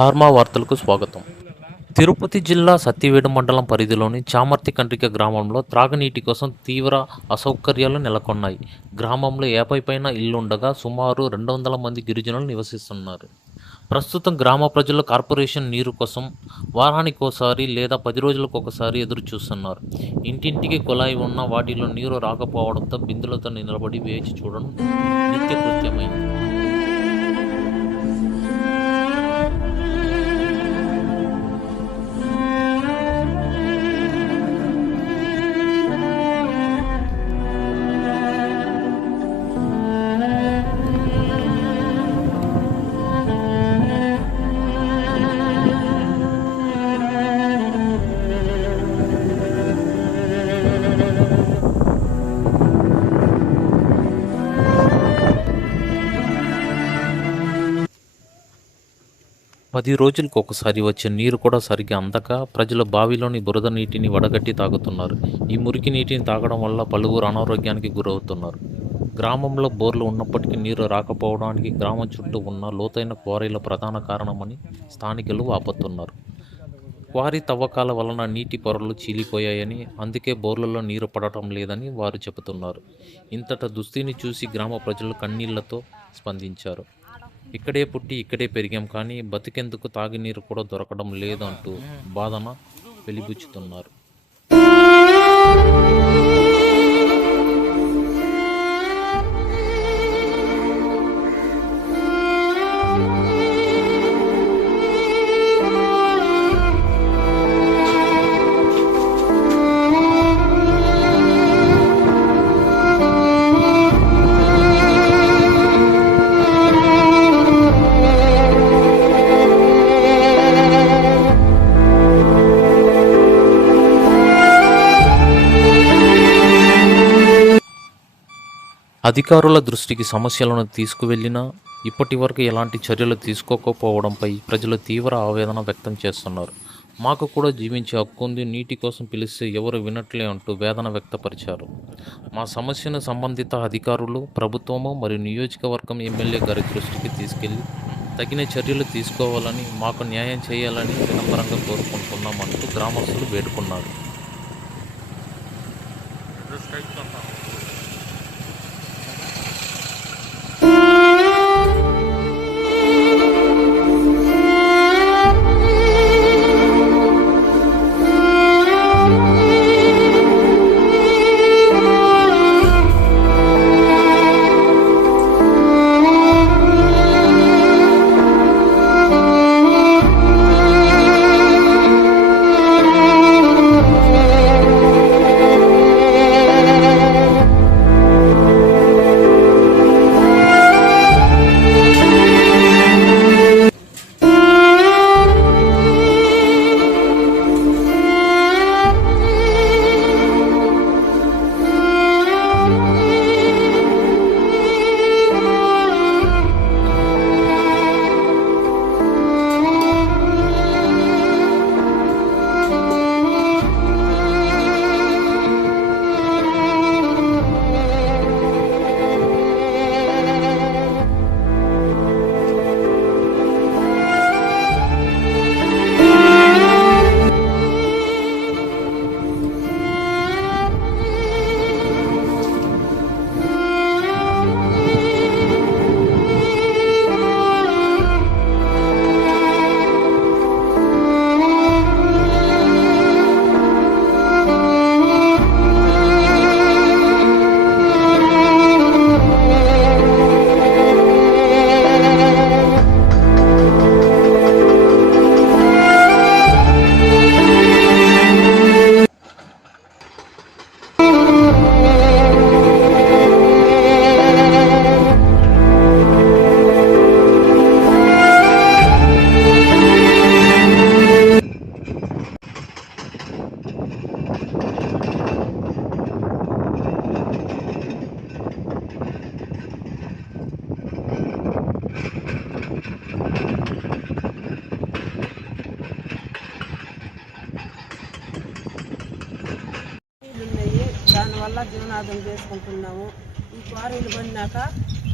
హార్మా వార్తలకు స్వాగతం. తిరుపతి జిల్లా సత్యవేడు మండలం పరిధిలోని చామర్తి కండ్రిక గ్రామంలో త్రాగునీటి కోసం తీవ్ర అసౌకర్యాలు నెలకొన్నాయి. గ్రామంలో 50 పైన ఇళ్లుండగా సుమారు 200 మంది గిరిజనులు నివసిస్తున్నారు. ప్రస్తుతం గ్రామ ప్రజలు కార్పొరేషన్ నీరు కోసం వారానికోసారి లేదా 10 రోజులకొకసారి ఎదురు చూస్తున్నారు. ఇంటింటికి కుళాయి ఉన్న వాటిలో నీరు రాకపోవడంతో బిందెలతో నిలబడి వేచి చూడడం నిత్యకృత్యమైంది. పది రోజులకు ఒకసారి వచ్చే నీరు కూడా సరిగ్గా అందక ప్రజలు బావిలోని బురద నీటిని వడగట్టి తాగుతున్నారు. ఈ మురికి నీటిని తాగడం వల్ల పలువురు అనారోగ్యానికి గురవుతున్నారు. గ్రామంలో బోర్లు ఉన్నప్పటికీ నీరు రాకపోవడానికి గ్రామం చుట్టూ ఉన్న లోతైన క్వారీల ప్రధాన కారణమని స్థానికులు వాపోతున్నారు. క్వారీ తవ్వకాల వలన నీటి పొరలు చీలిపోయాయని, అందుకే బోర్లలో నీరు పడటం లేదని వారు చెబుతున్నారు. ఇంతట దుస్థితిని చూసి గ్రామ ప్రజలు కన్నీళ్లతో స్పందించారు. ఇక్కడే పుట్టి ఇక్కడే పెరిగాం, కానీ బతికేందుకు తాగునీరు కూడా దొరకడం లేదు అంటూ బాధన వెలిబుచ్చుతున్నారు. అధికారుల దృష్టికి సమస్యలను తీసుకువెళ్లినా ఇప్పటి వరకు ఎలాంటి చర్యలు తీసుకోకపోవడంపై ప్రజలు తీవ్ర ఆవేదన వ్యక్తం చేస్తున్నారు. మాకు కూడా జీవించే హక్కు ఉంది, నీటి కోసం పిలిస్తే ఎవరు వినట్లే అంటూ వేదన వ్యక్తపరిచారు. మా సమస్యను సంబంధిత అధికారులు, ప్రభుత్వము మరియు నియోజకవర్గం ఎమ్మెల్యే గారి దృష్టికి తీసుకెళ్లి తగిన చర్యలు తీసుకోవాలని, మాకు న్యాయం చేయాలని వినమ్రంగా కోరుకుంటున్నామంటూ గ్రామస్తులు వేడుకున్నారు. దానివల్ల జీవనాధం చేసుకుంటున్నాము. ఈ క్వారీలు పడినాక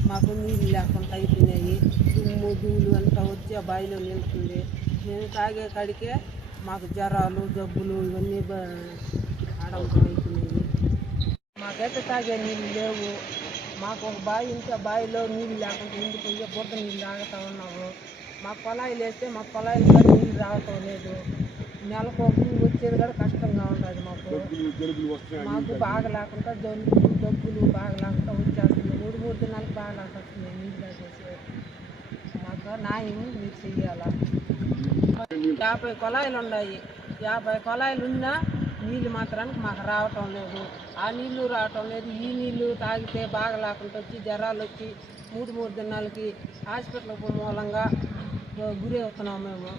మాకు నీళ్ళు లేకుండా అయిపోయినాయి. దుమ్ము ధూళి అంతా వచ్చి ఆ బావిలో నిలుతుంది. మేము తాగే కాడికే మాకు జ్వరాలు జబ్బులు ఇవన్నీ ఆడంబరం అయిపోయినాయి. మాకైతే తాగే నీళ్ళు లేవు. మాకు ఒక బావి ఉంటే ఆ బావిలో నీళ్ళు లేకుండా నిండిపోయి బుడ్డ నీళ్ళు తాగుతూ ఉన్నాము. మాకు పొలాయిలు వేస్తే మాకు పొలాయిలు కూడా నీళ్ళు రావటం లేదు. నెలకు వచ్చేది కూడా కష్టంగా ఉంటుంది. మాకు బాగా లేకుండా డబ్బులు బాగా లేకుండా వచ్చేస్తుంది. 3 దినాలకు బాగా లేకుండా వస్తుంది నీళ్ళు తాగేసి. మాకు న్యాయం మీరు చెయ్యాలా. 50 కొలాయిలు ఉన్నాయి. 50 కొలాయిలు ఉన్నా నీళ్ళు మాత్రానికి మాకు రావటం లేదు. ఆ నీళ్ళు రావటం లేదు. ఈ నీళ్ళు తాగితే బాగా లేకుండా వచ్చి జ్వరాలు వచ్చి 3 దినాలకి హాస్పిటల్ మూలంగా గురి అవుతున్నాం మేము.